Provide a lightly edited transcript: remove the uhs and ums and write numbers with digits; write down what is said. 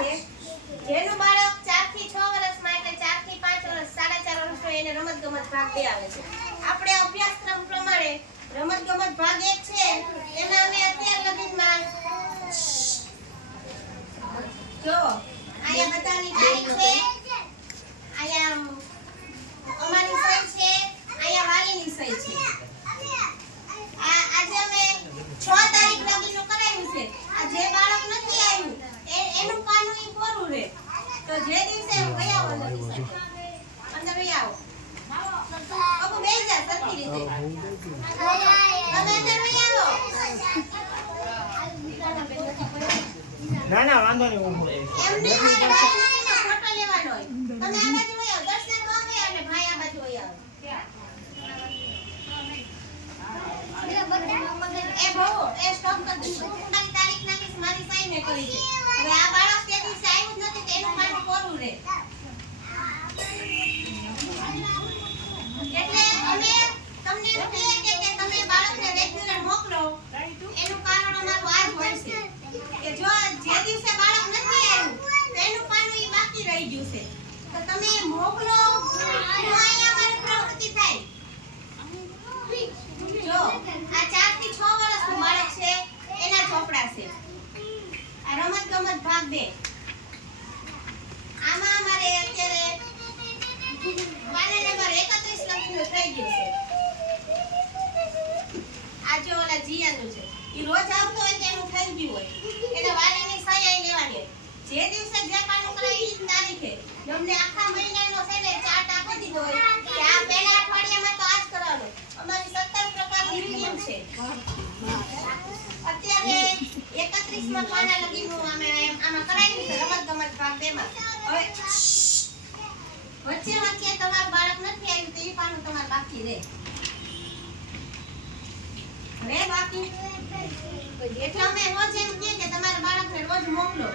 છે જેનું બાળક 4 થી 6 વર્ષમાં એટલે 4 થી 5 વર્ષ 4.5 વર્ષનો એને રમતગમત ભાગ 2 આવે છે. આપણે અભ્યાસક્રમ પ્રમાણે રમતગમત ભાગ 1 છે એમાં અમે અત્યાર લગીમાં જો આયા બધાની તારીખ છે, આયા અમારી સહી છે, આયા વાલીની સહી છે. આજે અમે 6 તારીખ લગીનું કરાવ્યું છે. આ જે બાળક નથી આવ્યું એનું પાનું ઈ પૂરું રહે. તો જે દિવસે ગયા હોય અંદર વઈ આવો. બાબુ બેસી જા સરખી રીતે. તમે અંદર વઈ આવો. ના ના વાંધો નહીં હું એમને મારે વાત નથી ને ફોટો લેવાનો હોય. તમે આ બાજુ વઈ આવો. દર્શન તો આવે અને ભાઈ આ બાજુ વઈ આવો. એ બહુ એ સ્ટોપ કર દે. મારી તારીખ નાખીશ મારી સહી મે કરી છે. હવે આ બાળક તે દિવસે આવ્યું જ નથી તેનું પાનું પૂરું રહે. એટલે અમે તમને એમ કહીએ કે તમે બાળકને રેગ્યુલર મોકલો એનું કારણ અમારું આ જ હોય છે કે જો જે દિવસે બાળક નથી આવ્યું તેનું પાનું ઈ બાકી રહી ગયું છે તો તમે મોકલો તો અહીંયા અમારી પ્રવૃત્તિ થાય. જો આ 4 થી 6 વર્ષનું બાળક છે એના ચોપડા છે. આ રમતગમત ભાગ 2 આમાં અમારે અત્યારે પાના નંબર 31 લખીનું થઈ ગયું છે. આ જો ઓલા જીયાનું છે ઈ રોજ આવતો હોય તેનું થઈ ગયું હોય એટલે વાલીની સહી અહીં લેવાની હોય. જે દિવસે જે પાનું કરાય ઈ જ તારીખે અમને આખા મહિનાનો છે ને ચાર્ટ આપી દીધો હોય કે આ પહેલા અઠવાડિયામાં તો આ જ કરવાનું. અમારી 17 પ્રકારની સ્કીમ છે. અત્યારે 31માં પાના લગીનું આમાં કરાવ્યું છે રમતગમત ભાગ 2 માં. હવે વચ્ચે વચ્ચે તમારું બાળક નથી આવ્યું તો એ પાનું તમારે બાકી રહે બાકી એટલે અમે રોજ એમ કહીએ કે તમારા બાળકને રોજ મોકલો.